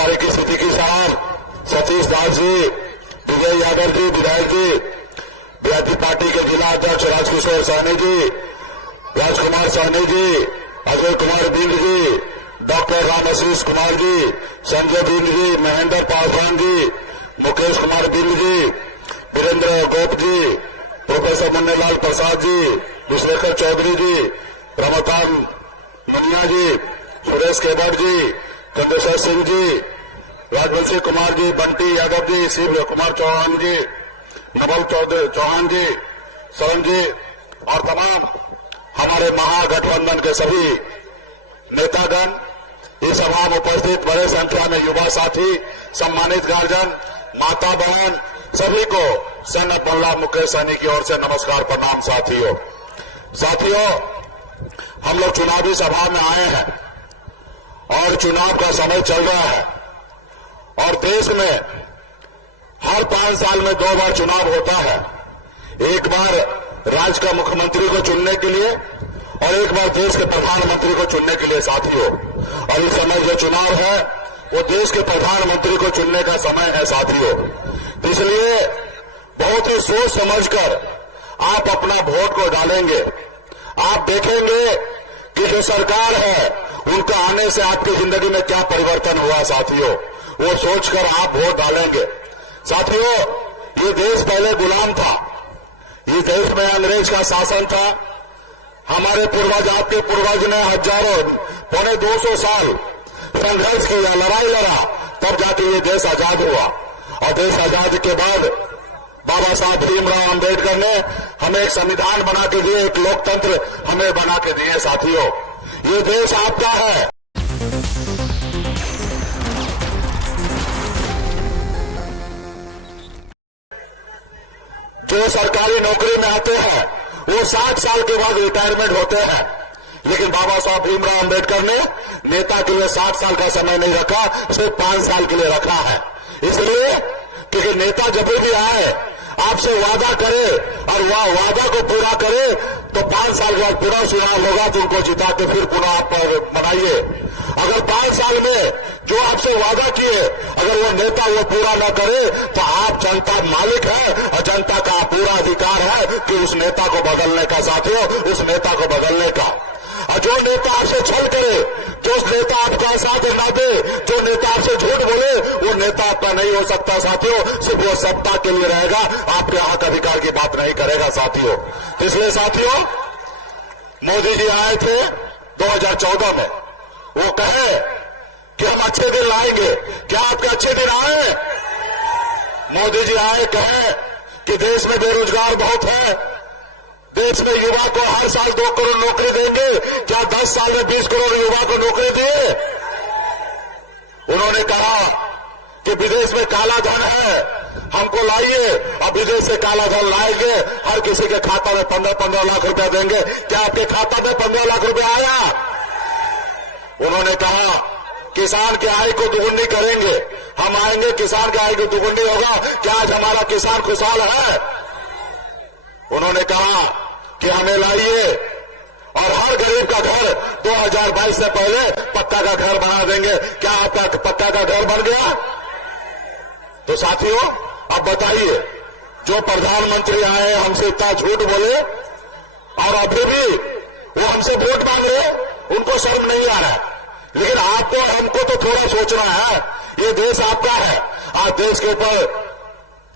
बेरोजगारी स्थिति की साहब सतीश दास जी, विजय यादव जी विधायक जी, बीजेपी पार्टी के जिला अध्यक्ष राजकिशोर सहनी जी, राजकुमार सहनी जी, अजय कुमार बिंद जी, डॉक्टर रामाशीष कुमार जी, संजय बिंद जी, महेंद्र पासवान जी, मुकेश कुमार बिंद जी, वीरेंद्र गोप जी, प्रोफेसर मन्नूलाल प्रसाद जी, विश्वेश्वर चौधरी जी, रमाकांत मंजना जी, सुरेश केवट जी, चंद्रशेखर सिंह जी, राजवंशी कुमार जी, बंटी यादव जी, शिव कुमार चौहान जी, नवल चौहान जी, सोन जी और तमाम हमारे महागठबंधन के सभी नेतागण, इस सभा में उपस्थित बड़े संख्या में युवा साथी, सम्मानित गार्जियन, माता बहन, सभी को सैन्य बल्ला मुकेश सहनी की ओर से नमस्कार प्रणाम। साथियों, हम लोग चुनावी सभा में आए हैं और चुनाव का समय चल रहा है और देश में हर 5 साल में 2 बार चुनाव होता है। एक बार राज्य का मुख्यमंत्री को चुनने के लिए और एक बार देश के प्रधानमंत्री को चुनने के लिए साथियों। और इस समय जो चुनाव है वो देश के प्रधानमंत्री को चुनने का समय है साथियों। इसलिए बहुत ही सोच समझकर आप अपना वोट को डालेंगे। आप देखेंगे कि जो सरकार है उनका आने से आपकी जिंदगी में क्या परिवर्तन हुआ साथियों, वो सोचकर आप वोट डालेंगे। साथियों, ये देश पहले गुलाम था, इस देश में अंग्रेज का शासन था। हमारे पूर्वज, आपके पूर्वज ने हजारों, पौने 200 साल संघर्ष किया, लड़ाई लड़ा, तब जाके ये देश आजाद हुआ। और देश आजाद के बाद बाबा साहब भीमराव अम्बेडकर ने हमें एक संविधान बना के दिए, एक लोकतंत्र हमें बना के दिए साथियों। ये देश आपका है। जो सरकारी नौकरी में आते हैं वो 60 साल के बाद रिटायरमेंट होते हैं, लेकिन बाबा साहब भीमराव अम्बेडकर ने नेता के लिए 60 साल का समय नहीं रखा, सिर्फ 5 साल के लिए रखा है। इसलिए क्योंकि नेता जब भी आए आपसे वादा करे और वह वादा को पूरा करे तो 5 साल के बाद पूरा चुनाव होगा तो उनको जिता के फिर पुनः आप बनाइए। अगर 5 साल में जो आपसे वादा किए अगर वो नेता वो पूरा न करे तो आप जनता मालिक है और जनता का पूरा अधिकार है कि उस नेता को बदलने का साथियों, उस नेता को बदलने का। और जो नेता आपसे छल करे, जो नेता आपका साथ न दे, जो नेता आपसे झूठ बोले, वो नेता आपका नहीं हो सकता साथियों। सिर्फ वो सत्ता के लिए रहेगा, आपके हक अधिकार की बात नहीं करेगा साथियों। इसलिए साथियों, मोदी जी आए थे 2014 में, वो कहे कि हम अच्छे दिन लाएंगे। क्या आपके अच्छे दिन आए? मोदी जी आए, कहे कि देश में बेरोजगार बहुत है, देश में युवा को हर साल 2 करोड़ नौकरी देंगे। क्या 10 साल में 20 करोड़ युवा को नौकरी दिए? उन्होंने कहा कि विदेश में काला धन है, हमको लाइए और विदेश से काला धन लाएंगे, हर किसी के खाता में 15-15 लाख रुपए देंगे। क्या आपके खाता में 15 लाख रुपए आया? उन्होंने कहा किसान की आय को दुगुनी करेंगे, हम आएंगे, किसान की आय को दुगुनी होगा। क्या आज हमारा किसान खुशहाल है? उन्होंने कहा कि हमें लाइए और हर गरीब का घर 2022 से पहले पक्का का घर बना देंगे। क्या आपका पक्का का घर बन गया? तो साथियों, अब बताइए, जो प्रधानमंत्री आए हमसे इतना झूठ बोले और अभी भी वो हमसे वोट मांगे, उनको शर्म नहीं आ रहा। लेकिन आपको हमको तो थोड़ा सोचना है, ये देश आपका है। आज देश के ऊपर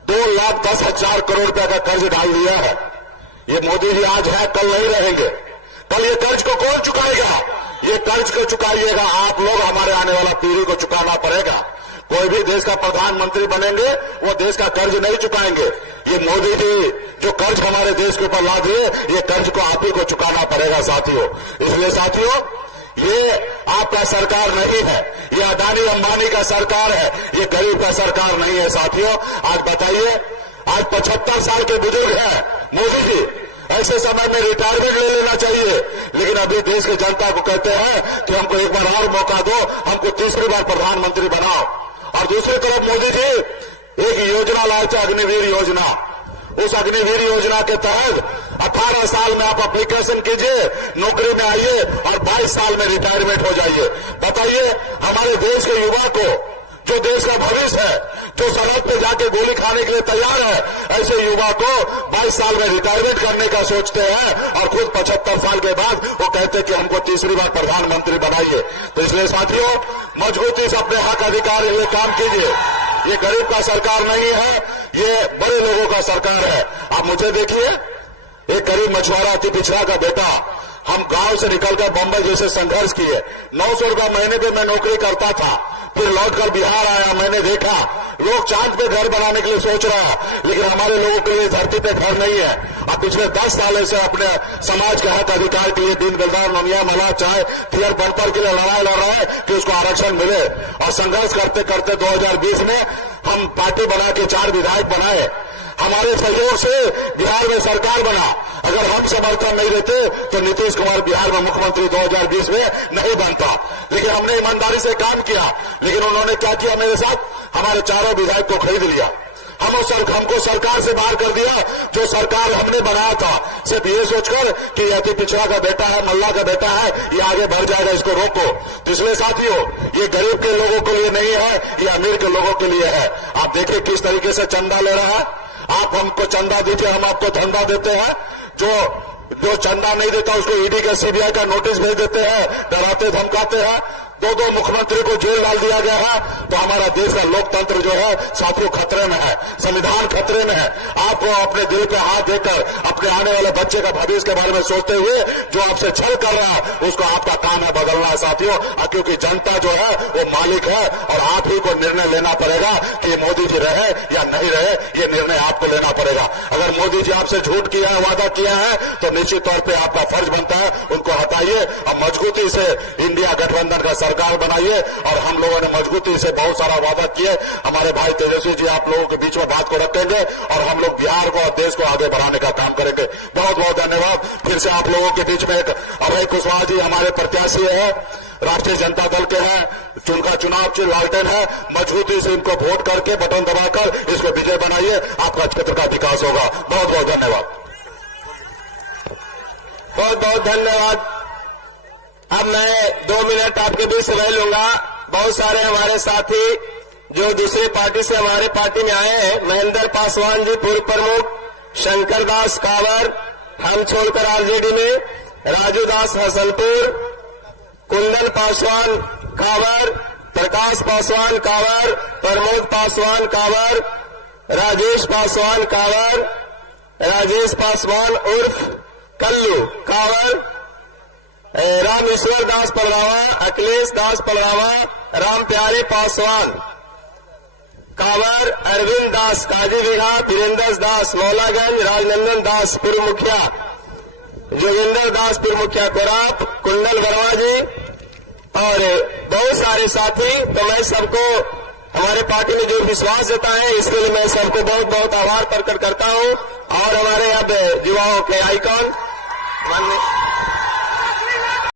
2,10,000 करोड़ रुपए का कर्ज डाल दिया है। ये मोदी जी आज है, कल नहीं रहेंगे। कल ये कर्ज को कौन चुकाएगा? ये कर्ज को चुकाइएगा आप लोग, हमारे आने वाला पीढ़ी को चुकाना पड़ेगा। कोई भी देश का प्रधानमंत्री बनेंगे वो देश का कर्ज नहीं चुकाएंगे। ये मोदी जी जो कर्ज हमारे देश के ऊपर ला दिए, ये कर्ज को आप ही को चुकाना पड़ेगा साथियों। इसलिए साथियों, ये आपका सरकार नहीं है, ये अदानी अंबानी का सरकार है, ये गरीब का सरकार नहीं है साथियों। आज बताइए, आज 75 साल के बुजुर्ग हैं मोदी जी, ऐसे समय में रिटायरमेंट ले लेना चाहिए, लेकिन अभी देश की जनता को कहते हैं कि हमको एक बार और मौका दो, हमको तीसरी बार प्रधानमंत्री बनाओ। और दूसरी तरफ मोदी जी एक योजना लाए थे, अग्निवीर योजना। उस अग्निवीर योजना के तहत 18 साल में आप एप्लीकेशन कीजिए, नौकरी में आइए और 22 साल में रिटायरमेंट हो जाइए। बताइए, हमारे देश के युवा को ऐसे युवा को 22 साल में रिटायरमेंट करने का सोचते हैं और खुद 75 साल के बाद वो कहते हैं कि हमको तीसरी बार प्रधानमंत्री बनाइए। तो इसलिए साथियों, मजबूती से अपने हक अधिकार ये काम कीजिए। ये गरीब का सरकार नहीं है, ये बड़े लोगों का सरकार है। आप मुझे देखिए, एक गरीब मछुआरा अति पिछड़ा का बेटा, हम गांव से निकलकर बंबई जैसे संघर्ष किए। 900 रुपया महीने पे मैं नौकरी करता था, फिर लौटकर बिहार आया। मैंने देखा लोग चांद पे घर बनाने के लिए सोच रहा है, लेकिन हमारे लोगों के लिए धरती पे घर नहीं है। अब पिछले 10 सालों से अपने समाज के हक अधिकार के लिए दिन गुलजार नमिया मला चाहे थियर पंथर के लिए लड़ाई लड़ रहा है कि उसको आरक्षण मिले। और संघर्ष करते करते 2020 में हम पार्टी बना के 4 विधायक बनाए। हमारे सहयोग से बिहार में सरकार बना। अगर हम समर्थन नहीं देते तो नीतीश कुमार बिहार में मुख्यमंत्री 2020 में नहीं बनता। लेकिन हमने ईमानदारी से काम किया। लेकिन उन्होंने क्या किया मेरे साथ? हमारे 4 विधायक को खरीद लिया। हमको सरकार से बाहर कर दिया। जो सरकार हमने बनाया था सिर्फ ये सोचकर कि अति पिछड़ा का बेटा है, मल्ला का बेटा है, ये आगे बढ़ जाएगा, इसको रोको। तो इसलिए साथियों, ये गरीब के लोगों के लिए नहीं है, ये अमीर के लोगों के लिए है। आप देखिए किस तरीके से चंदा ले रहा है। आप हमको चंदा दीजिए, हम आपको धंधा देते हैं। जो चंदा नहीं देता उसको ईडी के सीबीआई का नोटिस भेज देते हैं, डराते धमकाते हैं। 2 मुख्यमंत्री को जेल डाल दिया गया है। तो हमारा देश का लोकतंत्र जो है साथियों खतरे में है, संविधान खतरे में है। आप अपने दिल पे हाथ देकर अपने आने वाले बच्चे का भविष्य के बारे में सोचते हुए जो आपसे छल कर रहा है उसको आपका काम है बदलना है साथियों। क्योंकि जनता जो है वो मालिक है और आप ही को निर्णय लेना पड़ेगा कि मोदी जी रहे या नहीं रहे। ये निर्णय आपको लेना पड़ेगा। अगर मोदी जी आपसे झूठ किया है, वादा किया है, तो निश्चित तौर पर आपका फर्ज बनता है उनको हटाइए और मजबूती से इंडिया गठबंधन का सरकार बनाइए। और हम लोगों ने मजबूती से बहुत सारा वादा किए। हमारे भाई तेजस्वी जी आप लोगों के बीच में बात को रखेंगे और हम लोग बिहार को और देश को आगे बढ़ाने का काम करेंगे। बहुत बहुत धन्यवाद। फिर से आप लोगों के बीच में एक अभय कुशवाहा जी हमारे प्रत्याशी है, राष्ट्रीय जनता दल के हैं, उनका चुनाव लालटेन है। मजबूती से इनको वोट करके बटन दबाकर इसको विजय बनाइए। आपका क्षेत्र का विकास होगा। बहुत बहुत धन्यवाद। बहुत बहुत धन्यवाद। अब मैं 2 मिनट आपके बीच रह लूंगा। बहुत सारे हमारे साथी जो दूसरी पार्टी से हमारे पार्टी में आए हैं, महेंद्र पासवान जी पूर्व प्रमुख, शंकर दास कांवर हम छोड़कर आरजेडी में, राजू दास हसनपुर, कुंदन पासवान कांवर, प्रकाश पासवान कांवर, प्रमोद पासवान कांवर, राजेश पासवान कांवर, राजेश पासवान उर्फ कल्लू कांवर, रामेश्वर दास पलरावा, अखिलेश दास पलरावा, राम प्यारे पासवान कांवर, अरविंद दास काजीबिघा, धीरेन्द्र दास मौलागंज, राजनंदन दास पूर्व मुखिया, जोगिंदर दास पूर्व मुखिया कोराप, कुंडल वर्मा जी और बहुत सारे साथी। तो मैं सबको हमारे पार्टी में जो विश्वास देता है इसके लिए मैं सबको बहुत बहुत आभार प्रकट करता हूं। और हमारे अब युवाओं के आइकॉन